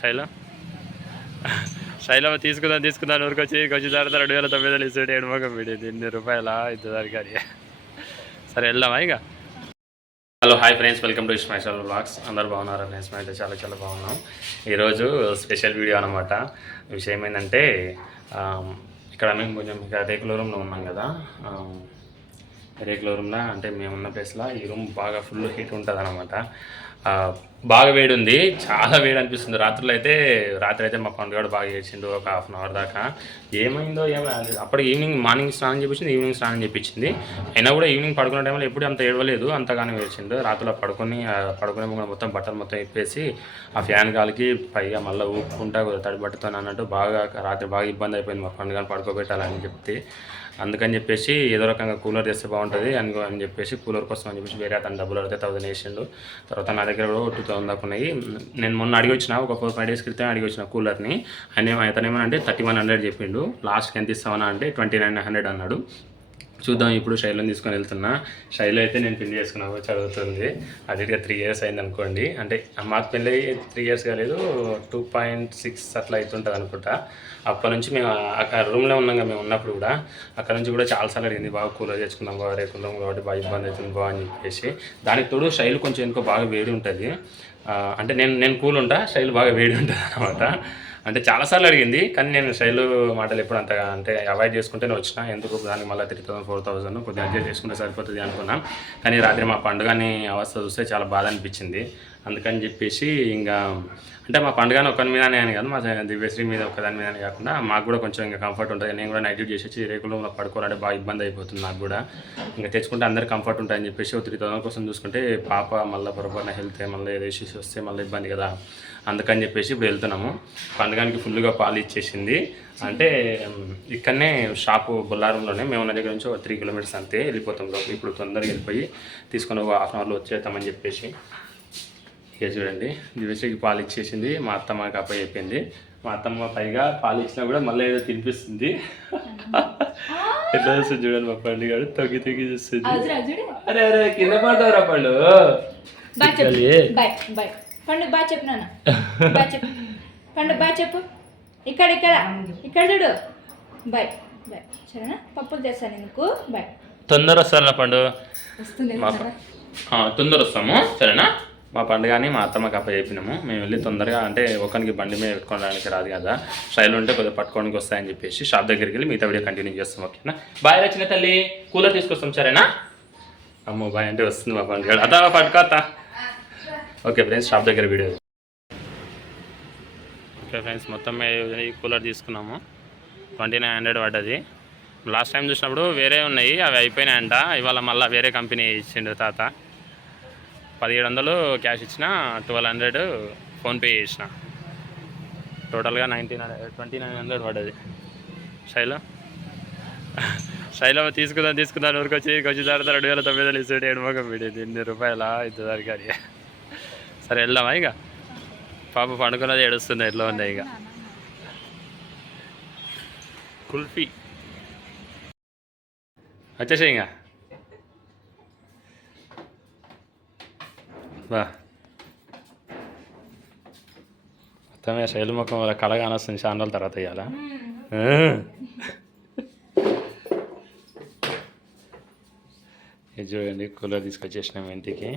శైలం. శైలం తీసుకుందాం తీసుకుందాం ఊరికొచ్చి కొంచెం తర్వాత రెండు వేల తొమ్మిది వందలు ఇస్తుంటే ఏడు మొగం ఎన్ని రూపాయల? ఇద్దరు కానీ సరే వెళ్దామా ఇక? Hello hi friends. Welcome to special blogs. అందరు బాగున్నారు ఫ్రెండ్స్? మేము అయితే చాలా చాలా బాగున్నాం. ఈరోజు స్పెషల్ వీడియో అనమాట విషయం ఏంటంటే ఇక్కడ మేము కొంచెం ఇక రేకుల రూమ్లో ఉన్నాం కదా. రేకుల రూమ్లో అంటే మేము ఉన్న ప్లేస్లో ఈ రూమ్ బాగా ఫుల్ హీట్ ఉంటుంది అనమాట బాగా వేడి ఉంది చాలా వేడి అనిపిస్తుంది రాత్రులు అయితే రాత్రి అయితే మా పండుగ బాగా చేసిండు. ఒక హాఫ్ అన్ అవర్ దాకా. ఏమైందో ఏమో అప్పుడు ఈవినింగ్ మార్నింగ్ స్నానం చేపించింది. ఈవినింగ్ స్నానం చేపించింది. అయినా కూడా ఈవినింగ్ పడుకునే టైంలో ఎప్పుడు అంత ఏడవలేదు. అంతగానే వేసిండు. రాత్రిలో పడుకొని పడుకునే మొత్తం బట్టలు మొత్తం ఇప్పేసి ఆ ఫ్యాన్ గాలికి పైగా మళ్ళీ ఊపుకుంటా తడి బట్టతో అన్నట్టు బాగా రాత్రి బాగా ఇబ్బంది అయిపోయింది. మా పండుగను పడుకోబెట్టాలని చెప్తే. అందుకని చెప్పేసి ఏదో రకంగా కూలర్ చేస్తే బాగుంటుంది అని అని చెప్పేసి కూలర్ కోసం అని చెప్పేసి వేరే అతను డబ్బులు అడితే థౌసండ్ వేసిండు. తర్వాత నా దగ్గర కూడా టూ థౌసండ్ దాకా ఉన్నాయి. నేను మొన్న అడిగి వచ్చిన ఒక ఫోర్ ఫైవ్ డేస్ క్రితం అడిగి వచ్చిన కూలర్ని. ఆయన అతనేమో అతను ఏమన్నా థర్టీ వన్ హండ్రెడ్ చెప్పిండు లాస్ట్కి ఎంత ఇస్తామన్నా అంటే ట్వంటీ నైన్ హండ్రెడ్ అన్నాడు. చూద్దాం ఇప్పుడు శైలిని తీసుకొని వెళ్తున్నా. శైలి అయితే నేను పెళ్ళి చేసుకున్నాను చదువుతుంది. అది త్రీ ఇయర్స్ అయింది అనుకోండి. అంటే మాకు పెళ్ళి త్రీ ఇయర్స్ కాలేదు టూ పాయింట్ సిక్స్ అట్లా అవుతుంటుంది అనుకుంటా. అప్పటి నుంచి మేము అక్కడ రూమ్లో ఉన్నాం మేము ఉన్నప్పుడు కూడా. అక్కడ నుంచి కూడా చాలాసార్లు అడిగింది బాగా కూలర్ తెచ్చుకున్నాం బాగా రేకున్నాం కాబట్టి బాగా ఇబ్బంది అవుతుంది బాగా అని చెప్పేసి. దానికి తోడు శైలి కొంచెం ఎందుకో బాగా వేడి ఉంటుంది. అంటే నేను నేను కూల్ ఉంటా శైలి బాగా వేడి ఉంటుంది అనమాట అంటే చాలాసార్లు అడిగింది కానీ నేను శైలు మాటలు ఎప్పుడు అంతగా అంటే అవాయిడ్ చేసుకుంటేనే వచ్చిన. ఎందుకు? దానికి మళ్ళీ త్రీ థౌసండ్ ఫోర్ థౌసండ్ కొద్దిగా అడ్జస్ట్ చేసుకుంటే సరిపోతుంది అనుకున్నాను. కానీ రాత్రి మా పండుగని అవస్థ చూస్తే చాలా బాధ అనిపించింది. అందుకని చెప్పేసి ఇంకా అంటే మా పండుగను ఒకరి మీదనే అని కాదు మా దివ్యశ్రీ మీద ఒకదాని మీదనే కాకుండా మాకు కూడా కొంచెం ఇంకా కంఫర్ట్ ఉంటుంది. నేను కూడా నైట్ డ్యూటీ చేసి రేకులో పడుకోవాలంటే బాగా ఇబ్బంది అయిపోతుంది నాకు కూడా. ఇంకా తెచ్చుకుంటే అందరు కంఫర్ట్ ఉంటాయని చెప్పేసి త్రీ థౌసండ్ కోసం చూసుకుంటే పాప మళ్ళీ పొరపాటున హెల్త్ మళ్ళీ ఏదో ఇష్యూస్ వస్తే మళ్ళీ ఇబ్బంది కదా. అందుకని చెప్పేసి ఇప్పుడు వెళ్తున్నాము. పండుగనికి ఫుల్గా పాలు ఇచ్చేసింది. అంటే ఇక్కడనే షాపు బొల్లారంలోనే మేము ఉన్న దగ్గర నుంచి ఒక త్రీ కిలోమీటర్స్ అంతే వెళ్ళిపోతాం. ఇప్పుడు తొందరగా వెళ్ళిపోయి తీసుకొని ఒక హాఫ్ అన్ అవర్లో వచ్చేస్తామని చెప్పేసి. ఇక చూడండి దివ్యశ్రీకి పాలు ఇచ్చేసింది మా అత్తమ్మకి అప్ప చెప్పింది. మా అత్తమ్మ పైగా పాలు ఇచ్చినా కూడా మళ్ళీ ఏదో తినిపిస్తుంది. ఎట్లా చూస్తుంది చూడండి మా పండుగ తొగ్గి తొగ్గి చూస్తుంది. అజుడు అజుడు అరే అరే కింద పడతావురా పండు. బాయ్ చెప్పు తిట్టాలి. బాయ్ బాయ్ పండు బాయ్ చెప్పు చెప్పు. పండు బాయ్ చెప్పు. ఇక్కడ ఇక్కడ. ఇక్కడ చూడు. బాయ్ బాయ్ సరేనా? పప్పులు తెస్తాను నీకు. బాయ్ తొందర వస్తారా పండు వస్తుంది తొందర వస్తాము సరేనా? మా పండుగని మా అత్తమ్మకి అప్ప చెప్పినాము మేము వెళ్ళి తొందరగా అంటే ఒకరికి బండి మీద పెట్టుకోవడానికి రాదు కదా. స్టైల్ ఉంటే కొద్దిగా పట్టుకోవడానికి వస్తాయని చెప్పేసి షాప్ దగ్గరికి వెళ్ళి మిగతా వీడియో కంటిన్యూ చేస్తాం ఓకేనా? బాయ్ వచ్చిన తల్లి. కూలర్ తీసుకొస్తాం సరేనా? అమ్మో బాయ్ అంటే వస్తుంది మా పండుగ. అదా పట్టుకోతా ఓకే ఫ్రెండ్స్ షాప్ దగ్గర వీడియో. ఓకే ఫ్రెండ్స్ మొత్తం ఈ కూలర్ తీసుకున్నాము. ట్వంటీ నైన్ హండ్రెడ్ పడ్డది. లాస్ట్ టైం చూసినప్పుడు వేరే ఉన్నాయి అవి అయిపోయినాయంట. ఇవాళ మళ్ళీ వేరే కంపెనీ ఇచ్చిండు తాత. పదిహేడు వందలు క్యాష్ ఇచ్చిన ట్వెల్వ్ హండ్రెడ్ ఫోన్పే చేసిన. టోటల్గా నైన్టీన్ ట్వంటీ నైన్ హండ్రెడ్ పడ్డది. శైలు? శైలో తీసుకుందాం తీసుకుందాం ఊరికి వచ్చి కొంచెం తర్వాత రెండు వేల తొమ్మిది వందలు ఇస్తుంటే ఏడు మొగం పెడేది. ఎన్ని రూపాయల? ఇద్దరు కానీ సరే వెళ్దామా ఇక? పాప పండుకున్నది ఏడుస్తుంది ఎట్లా ఉంది ఇక? కుల్ఫీ. వచ్చేసే ఇంకా. బా మొత్తమే శైలు ముఖం వల్ల కళ కానొస్తుంది చాలా రోజుల తర్వాత ఇవ్వాలా చూడండి కూలర్ తీసుకొచ్చేసినాం ఇంటికి?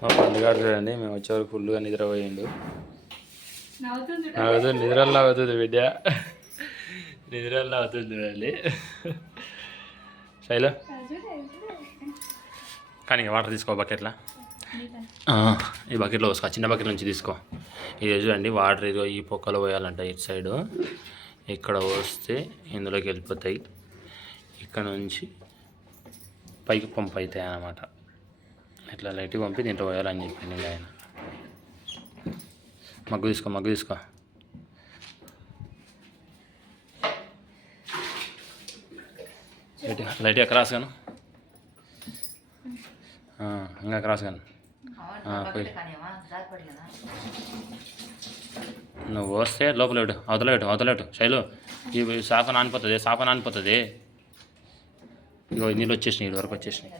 మా పండుగ చూడండి మేము వచ్చేవరకు ఫుల్గా నిద్రపోయిండు. నవ్వుతుంది నిద్రల్లో అవుతుంది బిడ్డ. నిద్రల్లో అవుతుంది చూడండి. శైలు కానీ వాటర్ తీసుకో బకెట్లో. ఈ బకెట్లో పోసుకో చిన్న బకెట్ నుంచి తీసుకో. ఇది చూడండి వాటర్ ఇదిగో ఈ పొక్కలో పోయాలంట ఇటు సైడు. ఇక్కడ పోస్తే ఇందులోకి వెళ్ళిపోతాయి. ఇక్కడ నుంచి పైకి పంప్ అవుతాయి అన్నమాట. ఇట్లా లైట్గా పంపి దీంట్లో పోయాలని చెప్పింది ఆయన. మగ్గు తీసుకో మగ్గు తీసుకో. లైట్ లైట్ ఎక్కడ రాసుగాను ఇంకా క్రాస్ పోయి. నువ్వు వస్తే లోపల పెట్టు అవతల పెట్టు అవతల పెట్టు. శైలు ఈ సాఫ నానిపోతుంది సాఫ నానిపోతుంది. ఇగో నీళ్ళు వచ్చేసినాయి ఇటు వరకు వచ్చేసినాయి.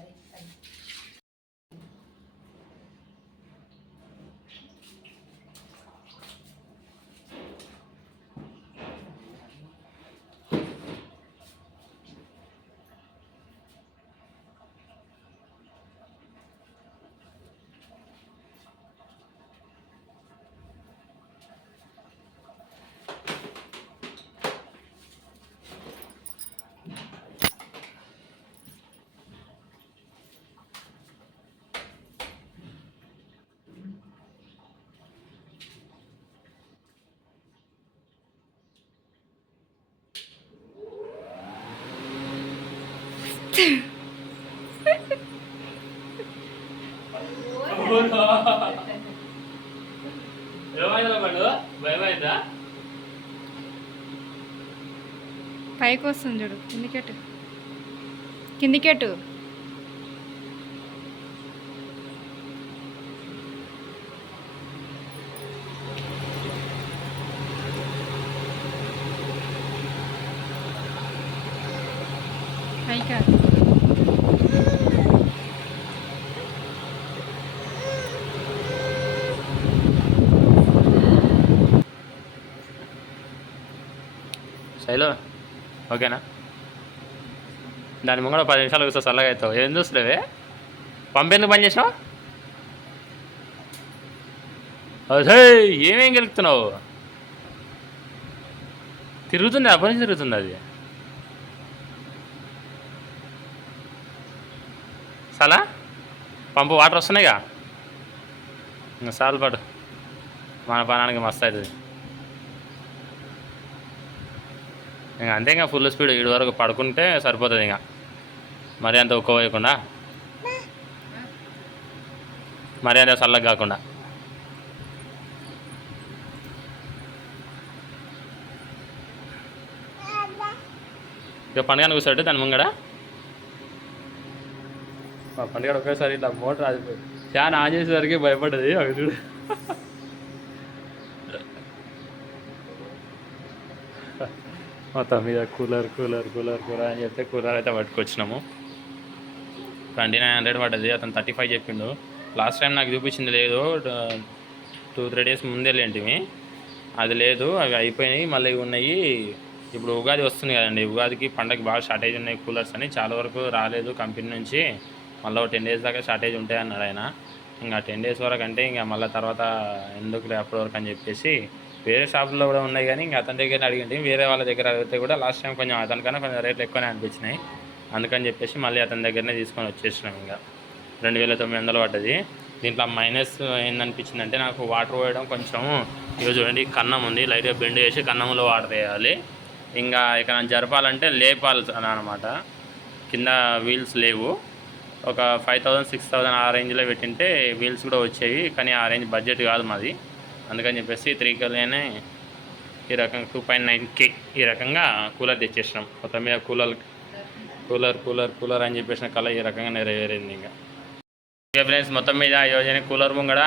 భయమైందా పైకి వస్తుంది చూడు కిందికెట్టు కిందికెట్టు పైకా శైలు ఓకేనా దాని ముంగడ పది నిమిషాలు కూర్చో చల్లగా అవుతావు. ఏం చూస్తలేవే పంపేందుకు పని చేసినావు? అదే ఏమేం గెలుపుతున్నావు? తిరుగుతుంది? అప్పటి నుంచి తిరుగుతుంది అది? చాలా పంపు వాటర్ వస్తున్నాయిగా? ఇంకా చాలు పడు. మన పనానికి మస్తు అవుతుంది. ఇంకా అంతే ఇంకా ఫుల్ స్పీడ్ ఇటు వరకు పడుకుంటే సరిపోతుంది ఇంకా. మరి అంత ఒక్క వేయకుండా మరి అంత చల్లగా కాకుండా. ఇక పండుగ కూర్చోండి దాని ముంగడా. మా పండుగ ఒకేసారి ఇట్లా మోటార్ అది ఫ్యాన్ ఆన్ చేసేసరికి భయపడ్డది. అవి చూడు. మొత్తం మీద కూలర్ కూలర్ కూలర్ కూలర్ అని చెప్తే కూలర్ అయితే పట్టుకొచ్చినాము. ట్వంటీ నైన్ హండ్రెడ్ పడ్డది. అతను థర్టీ ఫైవ్ చెప్పిండు. లాస్ట్ టైం నాకు చూపించింది లేదు. టూ త్రీ డేస్ ముందే లేంటివి అది లేదు. అవి అయిపోయినాయి. మళ్ళీ ఇవి ఉన్నాయి. ఇప్పుడు ఉగాది వస్తుంది కదండి. ఉగాదికి పండగకి బాగా షార్టేజ్ ఉన్నాయి కూలర్స్ అని. చాలా వరకు రాలేదు కంపెనీ నుంచి. మళ్ళీ టెన్ డేస్ దాకా షార్టేజ్ ఉంటాయి అన్నాడు ఆయన. ఇంకా టెన్ డేస్ వరకు అంటే ఇంకా మళ్ళీ తర్వాత ఎందుకులే అప్పటి వరకు అని చెప్పేసి వేరే షాపుల్లో కూడా ఉన్నాయి కానీ ఇంకా అతని దగ్గర అడిగింది వేరే వాళ్ళ దగ్గర అడిగితే కూడా లాస్ట్ టైం కొంచెం అతనికన్నా కొంచెం రేట్లు ఎక్కువనే అనిపించినాయి. అందుకని చెప్పేసి మళ్ళీ అతని దగ్గరనే తీసుకొని వచ్చేసినాం ఇంకా. రెండు వేల తొమ్మిది వందలు పడ్డది. దీంట్లో మైనస్ ఏందనిపించింది అంటే నాకు వాటర్ పోయడం కొంచెం ఇవి చూడండి కన్నం ఉంది. లైట్గా బెండ్ చేసి కన్నంలో వాటర్ వేయాలి. ఇంకా ఇక నన్ను జరపాలంటే లేపాలి అనమాట కింద వీల్స్ లేవు. ఒక ఫైవ్ థౌసండ్ సిక్స్ థౌసండ్ ఆ రేంజ్లో పెట్టింటే వీల్స్ కూడా వచ్చేవి కానీ ఆ రేంజ్ బడ్జెట్ కాదు మాది. అందుకని చెప్పేసి త్రీ కల్లోనే ఈ రకంగా టూ పాయింట్ నైన్ కే ఈ రకంగా కూలర్ తెచ్చేసినాం. మొత్తం మీద కూలర్ కూలర్ కూలర్ కూలర్ అని చెప్పేసిన కళ ఈ రకంగా నెరవేరింది ఇంకా. ఇక ఫ్రెండ్స్ మొత్తం మీద యోజన కూలర్ ముంగడ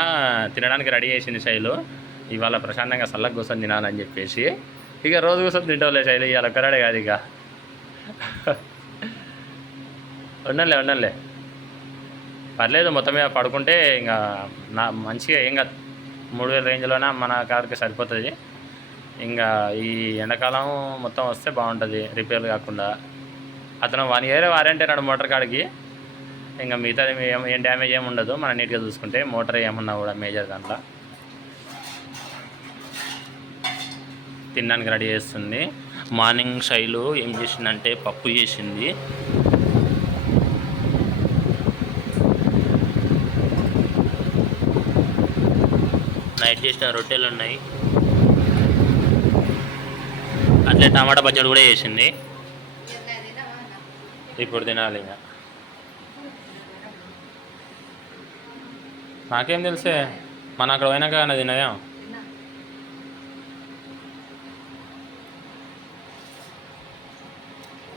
తినడానికి రెడీ చేసింది శైలు. ఇవాళ ప్రశాంతంగా చల్లగా కూర్చొని తినాలని చెప్పేసి. ఇక రోజు కూర్చొని తింటావులే శైలు ఇవాళ ఒక్కరాడే కాదు ఇక. ఉండలే ఉండలే పర్లేదు మొత్తం మీద పడుకుంటే ఇంకా నా మంచిగా ఏం కాదు. మూడు వేల రేంజ్లోనే మన కార్కి సరిపోతుంది. ఇంకా ఈ ఎండాకాలం మొత్తం వస్తే బాగుంటుంది రిపేర్ కాకుండా. అతను వన్ ఇయర్ వారంటీ అన్నాడు మోటార్ కాడికి. ఇంకా మిగతా ఏం ఏం డ్యామేజ్ ఏమి ఉండదు మనం నీట్గా చూసుకుంటే మోటార్ ఏమన్నా కూడా మేజర్ దాంట్లో. తినడానికి రెడీ చేస్తుంది. మార్నింగ్ శైలు ఏం చేసిందంటే పప్పు చేసింది. నైట్ చేసిన రొట్టెలు ఉన్నాయి. అట్లే టమాటా పచ్చడి కూడా చేసింది. ఇప్పుడు తినాలి ఇంకా. నాకేం తెలిసే? మన అక్కడ పోయినాక అన్న తినదేం?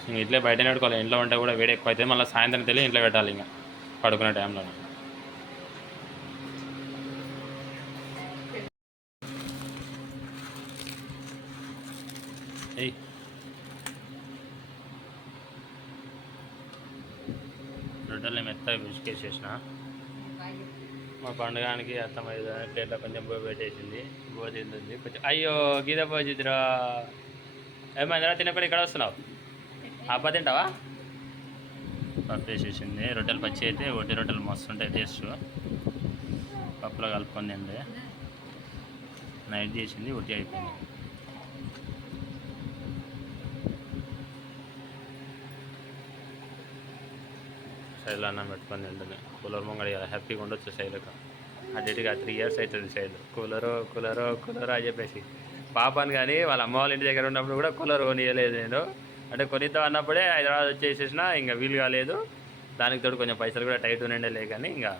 ఇంక ఇట్లే బయట పెట్టుకోవాలి ఇంట్లో ఉంటే కూడా వేడి ఎక్కువ అయితే మళ్ళీ సాయంత్రం తెలియ ఇంట్లో పెట్టాలి ఇంకా. పడుకునే టైంలో రొట్టెల్ని మెత్తగా పిసికేసేసిన మా పండుగానికి అత్తమైంది ప్లేట్లో కొంచెం బో పెట్టేసింది. బో తింటుంది. కొంచెం అయ్యో గీత పోజిద్రా ఏమైందిరా తినపడి ఇక్కడ వస్తున్నావు? అప్ప తింటావా? పప్పు వేసేసింది రొట్టెలు పచ్చి అయితే వడ్డీ రొట్టెలు మస్తు ఉంటాయి టేస్ట్. పప్పులో కలుపుకొని తిండే నైట్ చేసింది ఒట్టి అయిపోయింది. శైలు అన్నం పెట్టుకొని తింటుంది కూలర్ ముంగడి హ్యాపీగా ఉండొచ్చు శైలుకు అటు త్రీ ఇయర్స్ అవుతుంది శైలు కూలరు కూలరు కూలరు అని చెప్పేసి పాపని కానీ వాళ్ళ అమ్మ వాళ్ళ ఇంటి దగ్గర ఉన్నప్పుడు కూడా కూలర్ కొనియలేదు నేను. అంటే కొనిద్దాం అన్నప్పుడే హైదరాబాద్ వచ్చేసేసిన ఇంకా వీలు కాలేదు. దానికి తోడు కొంచెం పైసలు కూడా టైట్ ఉండే కానీ ఇంకా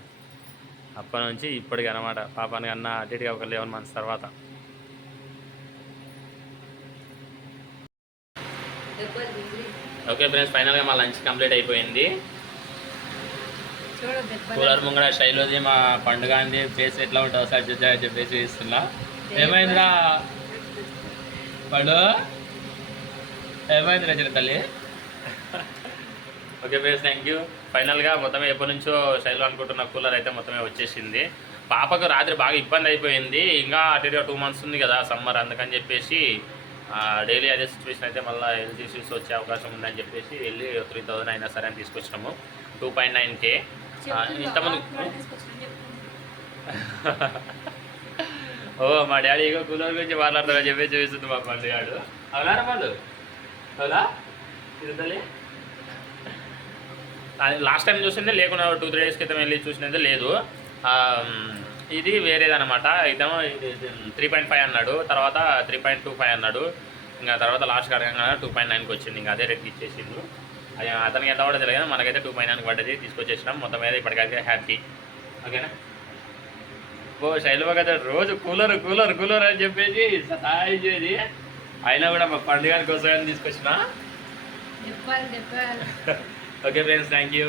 అప్పటి నుంచి ఇప్పటికి అనమాట పాపానికి అన్న అటు ఒక లెవెన్ మంత్స్ తర్వాత. ఓకే ఫ్రెండ్స్ ఫైనల్గా మా లంచ్ కంప్లీట్ అయిపోయింది. కూలర్ ముంగడ శైలోది మా పండుగ అంది. ఫేస్ ఎట్లా ఉంటుందో సార్ చూద్దామని చెప్పేసి ఇస్తున్నా ఏమైందిరా? పండు? ఏమైందిరా చిన్న తల్లి? ఓకే పేస్ థ్యాంక్ యూ ఫైనల్గా మొత్తమే ఎప్పటి నుంచో శైలు అనుకుంటున్న కూలర్ అయితే మొత్తమే వచ్చేసింది. పాపకు రాత్రి బాగా ఇబ్బంది అయిపోయింది. ఇంకా అటు టూ మంత్స్ ఉంది కదా సమ్మర్ అందుకని చెప్పేసి డైలీ అదే సిచ్యువేషన్ అయితే మళ్ళీ హెల్త్ ఇష్యూస్ వచ్చే అవకాశం ఉందని చెప్పేసి వెళ్ళి త్రీ థౌజండ్ అయినా సరే అని తీసుకొచ్చినాము. టూ పాయింట్ నైన్ కే ఇంతమంది. ఓ మా డాడీ ఇగో కూలర్ గురించి మాట్లాడతామని చెప్పి చూపిస్తుంది మా పండుగాడు అవునా వాళ్ళు అవునా? ఇది తల్లి. లాస్ట్ టైం చూసిందే లేకుండా టూ త్రీ డేస్ క్రితం వెళ్ళి చూసినదే లేదు. ఇది వేరేదన్నమాట. ఇదేమో ఇది త్రీ పాయింట్ ఫైవ్ అన్నాడు. తర్వాత త్రీ పాయింట్ టూ ఫైవ్ అన్నాడు. ఇంకా తర్వాత లాస్ట్ అడగంగా టూ పాయింట్ నైన్కి వచ్చింది. ఇంకా అదే రేట్కి ఇచ్చేసిండు. అది అతనికి ఎంత పడదు తెలియదు మనకైతే టూ నైన్కి పడ్డది తీసుకొచ్చేసినాం. మొత్తం మీద ఇప్పటికైతే హ్యాపీ ఓకేనా? ఓ శైలవ కదా రోజు కూలర్ కూలర్ కూలర్ అని చెప్పేసి సతాయించేది అయినా కూడా మా పండుగ కోసం తీసుకొచ్చిన? Okay friends thank you